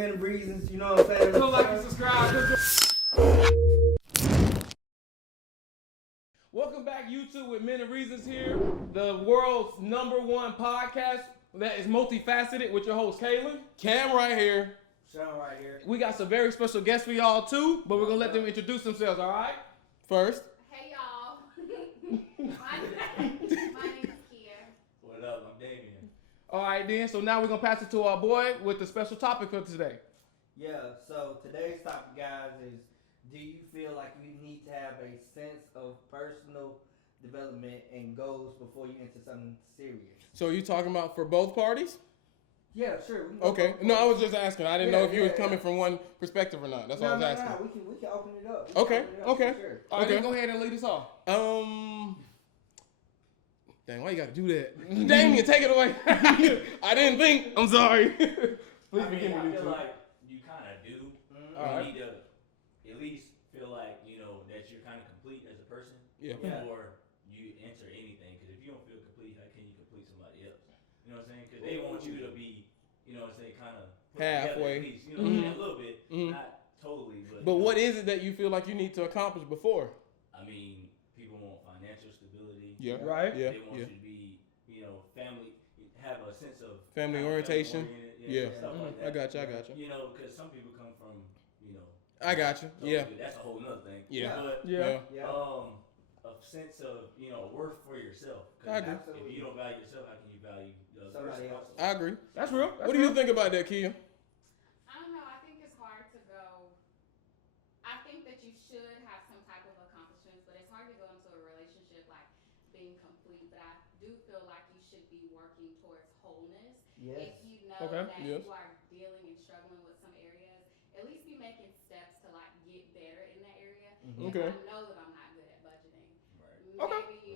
Men of Reasons, you know what I'm saying? Don't like and subscribe. Welcome back, YouTube, with Men of Reasons here, the world's #1 podcast that is multifaceted with your host, Kaylin. Cam right here. Sean right here. We got some very special guests for y'all, too, but we're going to let them introduce themselves, all right? First. Hey, y'all. My name is Kia. What up? I'm Damien. All right, then. So now we're going to pass it to our boy with the special topic for today. Yeah, so today's topic, guys, is do you feel like you need to have a sense of personal development and goals before you enter something serious? So are you talking about for both parties? Yeah, sure. We can Okay. No, I was just asking. I didn't know if you was coming yeah. from one perspective or not. That's what I was asking. No, we can open it up. Okay. Okay. Sure. All right, then go ahead and lead us off. Dang, why you gotta do that? Damien, take it away. I didn't think. I'm sorry. Please I forgive me. feel like you kind of do. Alright. You need to at least feel like, that you're kind of complete as a person Yeah. before you enter anything. Because if you don't feel complete, how can you complete somebody else? You know what I'm saying? Because they want you to be, kind of Halfway. at least, a little bit, not totally. But what is it that you feel like you need to accomplish before? I mean, people want financial stability. Yeah. Right. Yeah. They want you to be, family, have a sense of Family orientation. Yeah. Stuff like that. I got you. Because some people come from, I got you. Yeah. That's a whole nother thing. Yeah. But, Yeah. a sense of, worth for yourself. I agree. If you don't value yourself, how can you value the Somebody person? else. I agree. That's real. What do you think about that, Kia? I don't know. I think it's hard to go. I think that you should have some type of accomplishments, but it's hard to go into a relationship like being complete. But I do feel like you should be working towards wholeness. Yes. If you know Okay. that Yes. you are dealing and struggling with some areas, at least be making steps to like get better in that area. Okay. If I know that I'm not good at budgeting, Right. maybe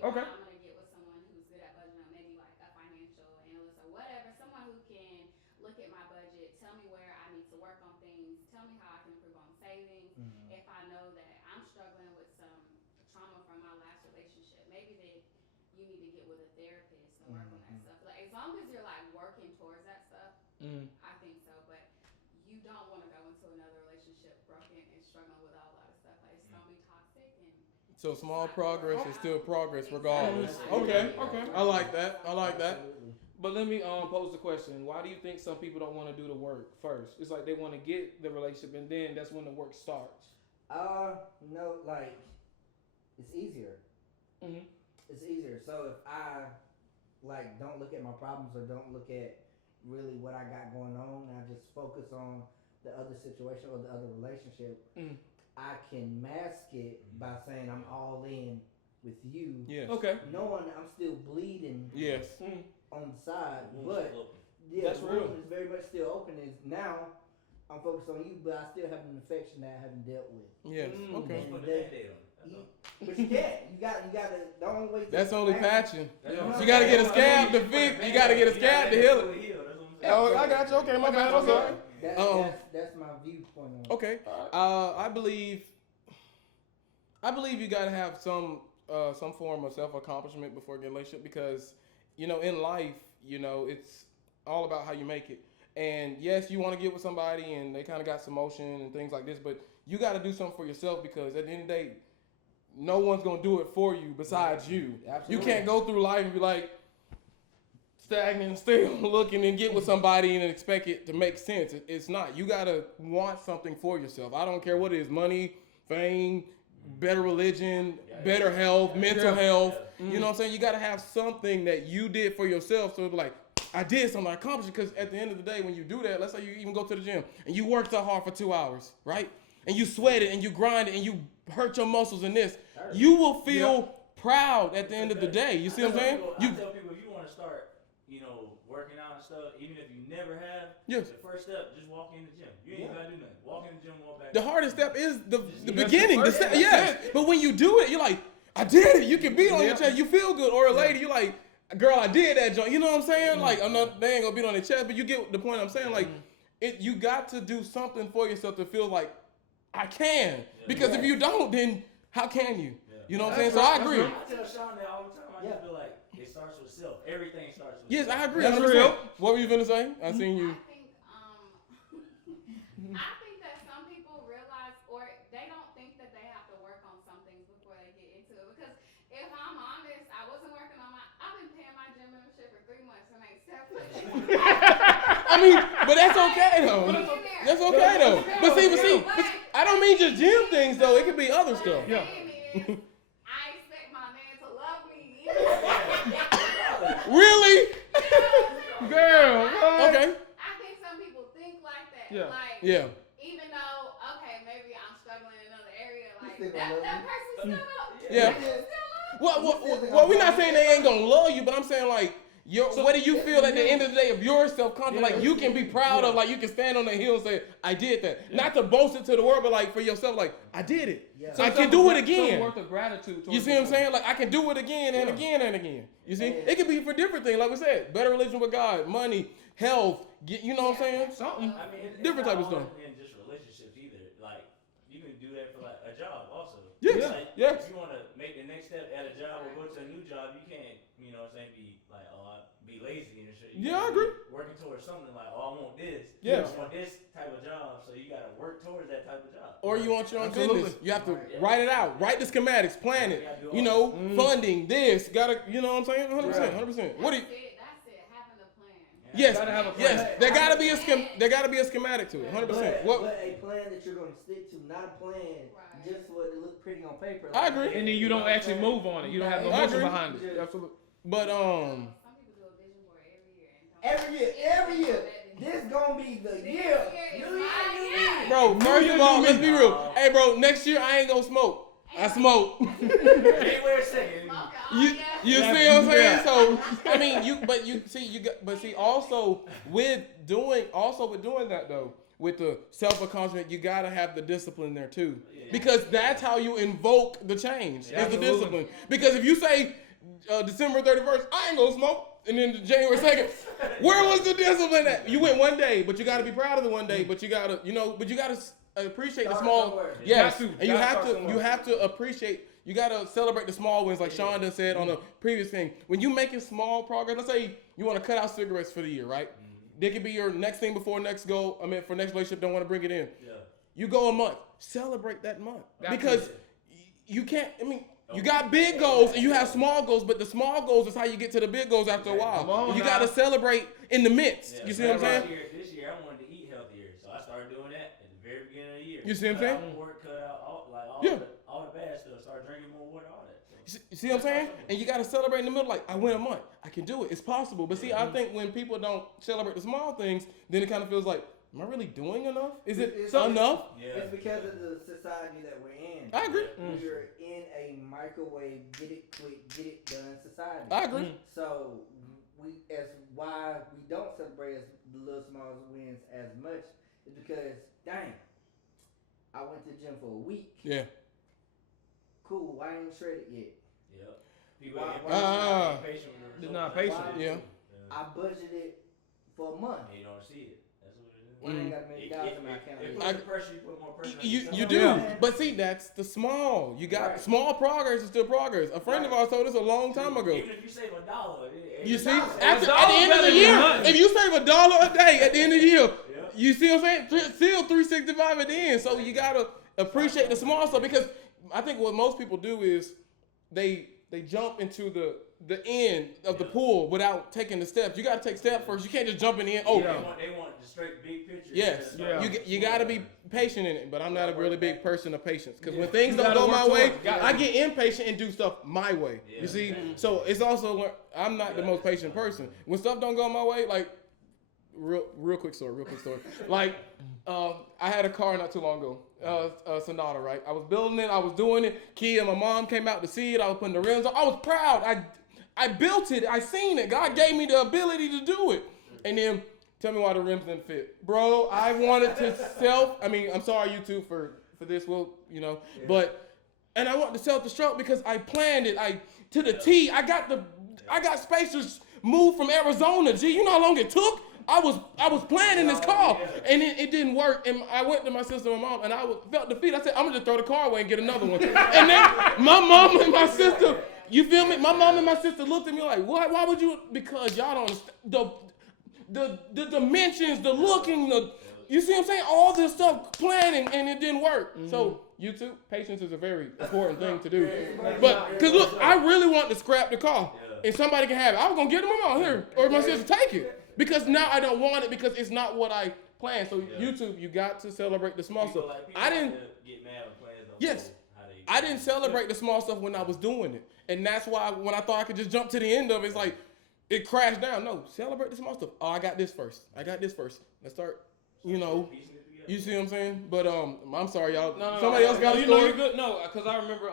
Okay. I'm gonna get with someone who's good at budgeting, or maybe like a financial analyst or whatever, someone who can look at my budget, tell me where I need to work on things, tell me how I can improve on savings. If I know that I'm struggling with some trauma from my last relationship, maybe that you need to get with a therapist and work on that stuff. Like as long as you're like working towards that stuff, I think so. But you don't want to go into another relationship broken and struggling with a whole lot of stuff. Like it's gonna be toxic and. So small progress is still progress regardless. Okay. I like that. Absolutely. But let me pose the question. Why do you think some people don't want to do the work first? It's like they want to get the relationship and then that's when the work starts. Like it's easier. It's easier. So if I like don't look at my problems or don't look at really what I got going on, and I just focus on the other situation or the other relationship, I can mask it by saying I'm all in with you. Yes. Okay. Knowing I'm still bleeding. Yes. On the side, Wounds but still open. yeah, That's the real. wound is very much still open. Is now I'm focused on you, but I still have an infection that I haven't dealt with. Yes. Okay. Just put the Band-Aid on it. That's all. But you can't. You got to. The only way. That's only patching. That's Yeah. what I'm You gotta saying. get a scab to fix. You gotta get a scab to heal it. That's what I'm saying. Oh, I got you. Okay, my bad. I'm sorry. That's my viewpoint on it. Okay. I believe you gotta have some form of self accomplishment before getting a relationship because in life it's all about how you make it. And yes, you want to get with somebody and they kind of got some motion and things like this, but you got to do something for yourself because at the end of the day, no one's gonna do it for you besides you. Absolutely. You can't go through life and be like stagnant and still looking and get with somebody and expect it to make sense. It's not. You gotta want something for yourself. I don't care what it is: money, fame, better religion, better health, mental health. You know what I'm saying? You gotta have something that you did for yourself. So like, I did something, I accomplished it. Because at the end of the day, when you do that, let's say you even go to the gym and you worked so hard for 2 hours, right? And you sweated and you grinded and you hurt your muscles in this. You will feel proud at the end of the day. You see what I'm saying? I tell people if you want to start, working out and stuff, even if you never have, Yes. the first step, just walk in the gym. You ain't gotta do nothing. Walk in the gym, walk back. The hardest step is the That's beginning. the first step. Yes. But when you do it, you're like, I did it. You can beat on your chest. You feel good. Or a lady, you're like, girl, I did that joint. You know what I'm saying? Like, they ain't gonna beat on their chest, but you get the point I'm saying. Like, you got to do something for yourself to feel like, I can. Because if you don't, then how can you? You know what I'm saying? So I agree. I tell Sean that all the time. I just feel like it starts with self. Everything starts with Yes, self. I agree. That's 100%. real. What were you gonna say? I seen you. I think I think that some people realize, or they don't think that they have to work on some things before they get into it. Because if I'm honest, I wasn't working on I've been paying my gym membership for 3 months and ain't stepped foot. I mean, but that's okay though. That's okay though. But see, I don't mean just gym things though. It could be other stuff. Yeah. I expect my man to love me. Really? Girl. Okay. I think some people think like that. Yeah. Like, Yeah. even though, okay, maybe I'm struggling in another area, like, still that gonna love person still up. Yeah. Well, we're not saying they ain't gonna love you, but I'm saying like, what do you feel at the end of the day of your self-confidence? Like you can be proud of, like you can stand on the hill and say, I did that. Not to boast it to the world, but like for yourself, like I did it. Yeah. So I can do it Some again. worth of gratitude. You see what I'm saying? Like I can do it again and again and again. You see? It can be for different things. Like we said, better relation with God, money, health. You know what I'm saying? Something. I mean, it's Different not type of stuff. always in just relationships either. Like you can do that for like a job also. Yes. Like, Yes. If you want to make the next step at a job or go to a new job, you can't, you know what I'm saying, be like, be lazy and shit. You Yeah, I gotta agree. be working towards something like, I want this. Yeah. I want this type of job, so you gotta work towards that type of job. Or you want your own Absolutely. business. You have to Right. write it out. Write the schematics, plan it. You know, funding, this. Gotta, you know what I'm saying? 100%. 100%. What do you... That's it, having a plan. Yes, Gotta have a plan. yes. There gotta be there gotta be a schematic to it. 100%. But a plan that you're gonna stick to, not a plan just for it to look pretty on paper. I agree. And then you don't actually move on it. You don't have no I motion agree. behind it. Absolutely. But Some people do a vision board every year. Every year. This gonna be the year. New year. bro, first of all, let's be real. Hey, bro, next year I ain't gonna smoke. I smoke. January 2nd. You see what I'm saying? So I mean, also with doing that though, with the self-accomplishment, you gotta have the discipline there too, because that's how you invoke the change. Is the discipline. Because if you say December 31st, I ain't gonna smoke, and then January 2nd, where was the discipline at? You went one day, but you gotta be proud of the one day. But you gotta, appreciate the small. somewhere. Yes, You got to. and Gotta you have to appreciate. You gotta celebrate the small wins, like Sean done said on the previous thing. When you making small progress, let's say you want to cut out cigarettes for the year, right? They could be your next thing before next goal. I mean, for next relationship, don't want to bring it in. Yeah. You go a month, celebrate that month Got because you can't. I mean, you got big goals and you have small goals, but the small goals is how you get to the big goals after a while. Come on You now. gotta celebrate in the midst. Yeah, You see what I'm saying? This year I wanted to eat healthier, so I started doing that at the very beginning of the year. You see what I'm Cut saying? out pork, cut out all the bad stuff. Start drinking more water, all that. So. You see what I'm saying? And you gotta celebrate in the middle. Like I went a month, I can do it. It's possible. But see, I think when people don't celebrate the small things, then it kind of feels like, am I really doing enough? Is it enough? Yeah. It's because of the society that we're in. I agree. We're in a microwave, get it quick, get it done society. I agree. So why we don't celebrate the little small wins as much is because dang, I went to the gym for a week. Yeah. Cool, I ain't shredded yet. Yep. People Why- ain't why- patient with the They're not results. patient. Yeah. I budgeted for a month. And you don't see it. That's what it is. Why I ain't got a million dollars in my account? It yet? puts the pressure, you put more pressure on You yourself. do, Yeah. but see, that's the small. You got Right. small progress is still progress. A friend of ours told us a long time ago. Even if you save $1, You see, $1. at the $1 end of better the than year, nothing. if you save $1 a day at the end of the year, Yeah. you see what I'm saying? Still 365 at the end. So you gotta appreciate the small stuff, because I think what most people do is they jump into the end of the pool without taking the steps. You gotta take steps first. You can't just jump in the end. Oh, They want the straight big picture. yes. Yeah. You gotta be patient in it, but I'm not a really big person of patience, because when things You don't gotta go work my way, towards it. I get impatient and do stuff my way. Yeah. You see, so it's also I'm not the most patient person. When stuff don't go my way, like real quick story. Like I had a car not too long ago, Sonata, right? I was building it, I was doing it. Kia, my mom came out to see it. I was putting the rims on. I was proud. I built it. I seen it. God gave me the ability to do it. And then tell me why the rims didn't fit, bro. I wanted to I'm sorry YouTube for this. Well, and I wanted to self-destruct because I planned it. To the T. I got spacers moved from Arizona. G, you know how long it took? I was planning this car, and it didn't work. And I went to my sister and my mom, and I felt defeated. I said, I'm gonna just throw the car away and get another one. And then my mom and my sister, you feel me? My mom and my sister looked at me like, what? Why would you? Because y'all don't understand the dimensions, the looking, You see what I'm saying? All this stuff planning and it didn't work. So YouTube, patience is a very important thing to do. But because look, I really want to scrap the car, and somebody can have it. I was gonna give them all here, or my sister take it because now I don't want it because it's not what I planned. So YouTube, you got to celebrate the small stuff. I didn't get mad when plans don't Yes. go how they I didn't celebrate the small stuff when I was doing it, and that's why when I thought I could just jump to the end of it, it's like it crashed down. No, celebrate the small stuff. Oh, I got this first. Let's start. You know. You see what I'm saying? But I'm sorry, y'all. No, Somebody else got a you know story? you're good. No, because I remember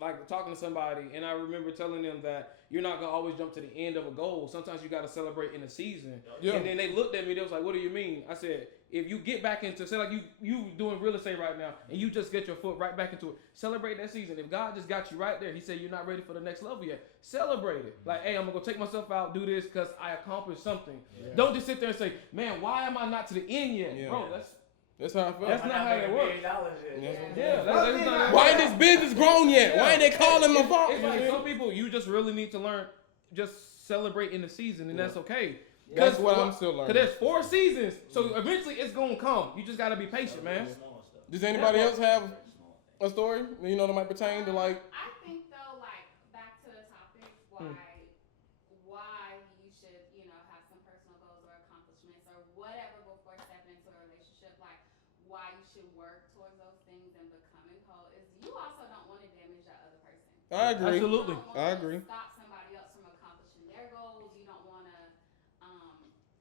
like talking to somebody, and I remember telling them that you're not gonna always jump to the end of a goal. Sometimes you gotta celebrate in a season. Yeah. And then they looked at me. They was like, "What do you mean?" I said, "If you get back into, say like you doing real estate right now, and you just get your foot right back into it, celebrate that season. If God just got you right there, He said you're not ready for the next level yet. Celebrate it. Like, hey, I'm gonna go take myself out, do this because I accomplished something. Yeah. Don't just sit there and say, man, why am I not to the end yet, bro? That's how I felt. That's not how it works. Yeah, that's not. Why ain't this business grown yet? Why ain't they calling my phone? It's like some people, you just really need to learn, just celebrate in the season, and that's okay. That's what I'm still learning. Because there's 4 seasons, so eventually it's gonna come. You just gotta be patient, man. Does anybody else have a story? You know that might pertain to like. I think though, like back to the topic, why you should, have some personal goals or accomplishments or whatever before stepping into a relationship. Like why you should work towards those things and becoming whole is you also don't want to damage that other person. I agree. Absolutely. I agree. Stop somebody else from accomplishing their goals. You don't want to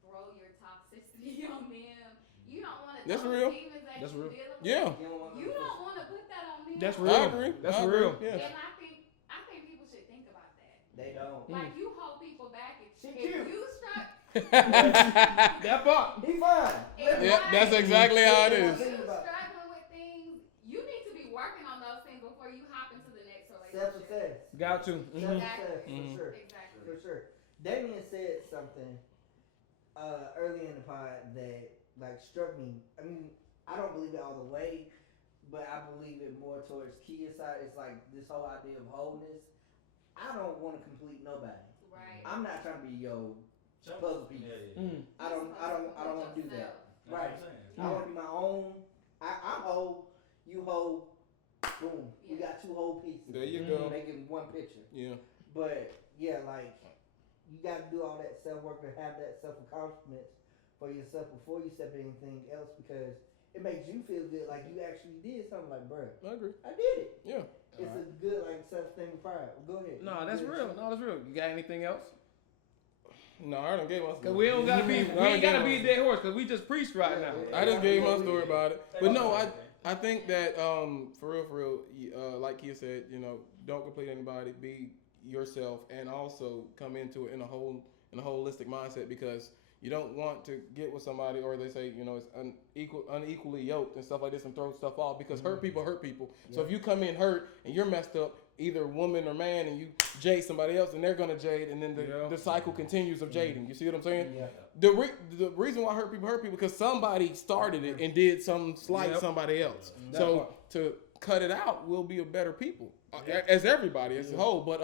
throw your toxicity on them. You don't want to. That's real. That's real. Yeah. You don't want to put that on them. That's I real. agree. That's I agree. real. Yeah. And I think people should think about that. They don't. Like you hold people back if She you cute. struggle. That part. He fine. Yeah, that's exactly how it is. If you're struggling with things, you need to be working on those things before you hop into the next relationship. Self-success. Got to. Self-success, Mhm. for sure. Exactly. For sure. Damien said something early in the pod that like struck me. I mean, I don't believe it all the way, but I believe it more towards Kia's side. It's like this whole idea of wholeness. I don't want to complete nobody. Right. I'm not trying to be your puzzle piece. I don't want to do that. Right. I want to be my own. I'm whole. You whole. Boom. We got 2 whole pieces. There you go. Making one picture. Yeah. But yeah, like you got to do all that self work and have that self accomplishment for yourself before you step in anything else because it makes you feel good, like you actually did something. Like, bruh, I agree. I did it. Yeah. It's a good like self thing of pride. Go ahead. No, that's real. No, that's real. You got anything else? No, I done gave my story. Cause we don't gotta be. We ain't gotta be a dead horse. Cause we just preached right now. I just gave my story about it. But no, I think that for real, like Kia said, don't complete anybody, be yourself, and also come into it in a holistic mindset because you don't want to get with somebody or they say it's unequally yoked and stuff like this and throw stuff off because hurt people. So if you come in hurt and you're messed up, either woman or man, and you jade somebody else, and they're gonna jade, and then the cycle continues of jading. You see what I'm saying? Yeah. The reason why hurt people because somebody started it and did something slight somebody else. So to cut it out, we'll be a better people as everybody as a whole. But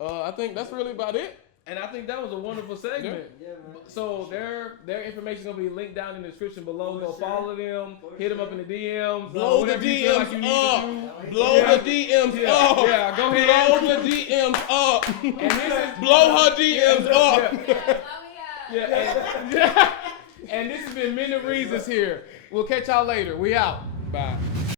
I think that's really about it. And I think that was a wonderful segment. Yeah, man. So their information gonna be linked down in the description below. Go follow them, hit them up in the DMs. Blow the whatever you feel like you DMs need to up. do. Blow the DMs up. Yeah, go ahead. Blow the DMs up. And this is Blow her DMs up. Yeah, and this has been Many Reasons here. We'll catch y'all later. We out. Bye.